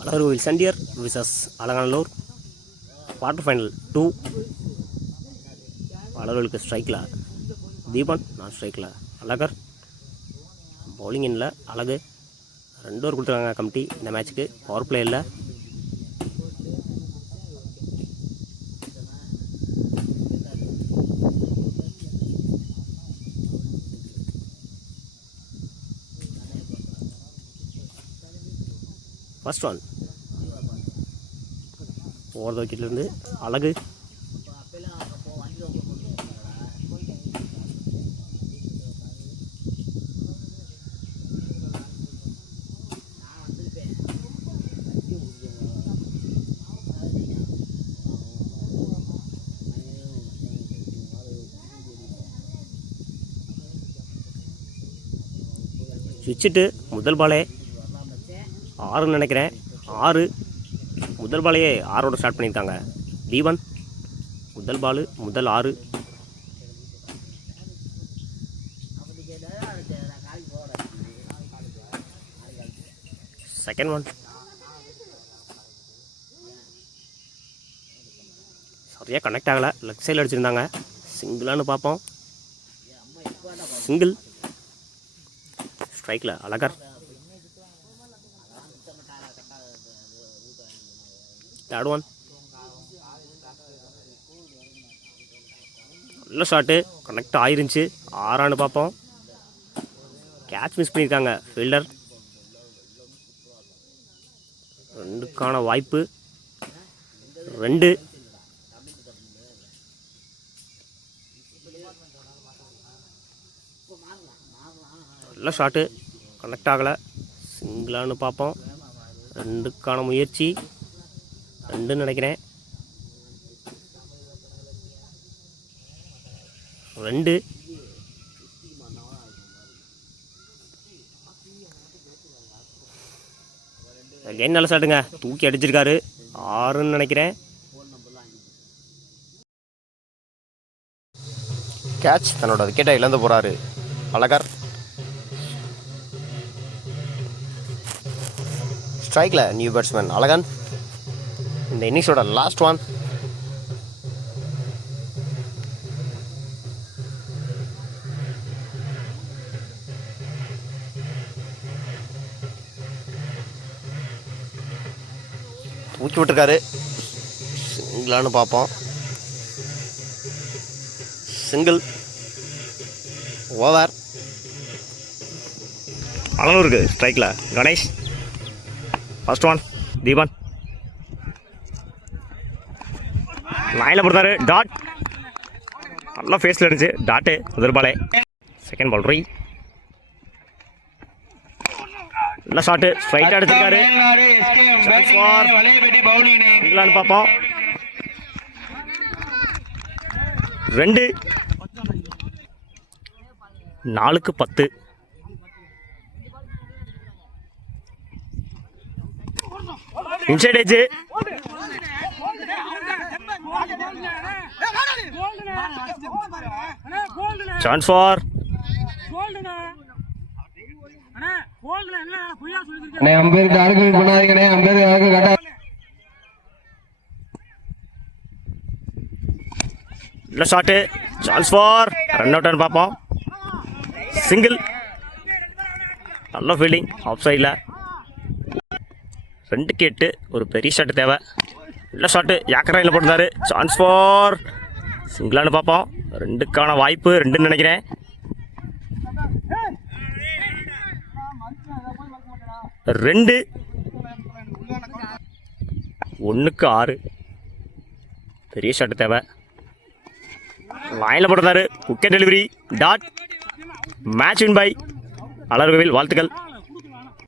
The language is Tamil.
Azhagarkovil Sandiyar versus Alanganallur quarter final 2. அழகர்களுக்கு ஸ்ட்ரைக்கில் தீபன், நான் ஸ்ட்ரைக்கில் அழகர். பவுலிங் இல்லை அழகு. 2 ஓவர் கொடுத்துருக்காங்க கமிட்டி இந்த மேட்ச்சுக்கு. பவர் பிளே இல்லை. ஃபர்ஸ்ட் ஒன் ஓவர் த விக்கெட்லேருந்து அழகு. சுவிட்சிட்டு முதல் பாலே 6ன்னு நினைக்கிறேன். 6 முதல் பாலையே 6ஓட ஸ்டார்ட் பண்ணியிருக்காங்க. தீபன் முதல் பாலு முதல் 6. செகண்ட் ஒன் சரியாக கனெக்ட் ஆகலை. லெஃப்ட் சைடில் அடிச்சிருந்தாங்க. சிங்கிளானு பார்ப்போம். சிங்கிள். ஸ்ட்ரைக்கில் அழகர். தேர்ட் ஒன் நல்ல ஷாட்டு. கனெக்ட் ஆயிருந்துச்சு. 6ஆன்னு பார்ப்போம். கேட்ச் மிஸ் பண்ணியிருக்காங்க ஃபீல்டர். 2க்கான வாய்ப்பு. 2. நல்ல ஷாட்டு. கனெக்ட் ஆகலை. சிங்கிளானு பார்ப்போம். 2க்கான முயற்சி. 2ன்னு நினைக்கிறேன். 2. அகைன் நல்ல ஷாட்டுங்க. தூக்கி அடிச்சிருக்காரு. 6ன்னு நினைக்கிறேன். கேட்ச். தன்னோட விக்கெட்டை இழந்து போகிறாரு அழகர். ஸ்ட்ரைக்கில் நியூ பேட்ஸ்மேன் அழகன். இந்த இன்னிங்ஸோட லாஸ்ட் ஒன். தூக்கி விட்டுருக்காரு. சிங்கிளானு பார்ப்போம். சிங்கிள். ஓவர். அலனூருக்கு ஸ்ட்ரைக்கில் கணேஷ். ஃபர்ஸ்ட் ஒன் தீபன் லைனில் போடுறாரு. டாட். நல்லா ஃபேஸில் இருந்துச்சு டாட்டு. முதல் பாலே. செகண்ட் பால் ரீ. நல்ல ஷாட்டு. ஸ்ட்ரைட்டாக எடுத்துருக்காரு. இங்கலான்னு பார்ப்போம். 2. 4க்கு 10. Inside edge. சான்ஸ் ஃபார் அம்பேருக்கு ஆர்குமெண்ட் பண்ணாதீங்கண்ணே. அம்பேருக்கு ஆர்கு கரெக்டா. நல்ல ஷாட்டு. சான்ஸ் ஃபார் ரன் அவுட்னு பார்ப்போம். சிங்கிள். நல்ல ஃபீல்டிங் ஆஃப் சைடில். 2க்கு 8. ஒரு பெரிய ஷாட்டு தேவை. நல்ல ஷாட்டு. யாக்கரையில் போட்டுருந்தாரு. சான்ஸ் ஃபார் சிங்கிளானு பார்ப்போம். 2க்கான வாய்ப்பு. 2ன்னு நினைக்கிறேன். 2. 1க்கு 6. பெரிய ஷாட்டு தேவை. லைனில் போட்டுருந்தாரு. குக்கெட் delivery. Dot. Match win by Alagarkovil. வாழ்த்துக்கள்.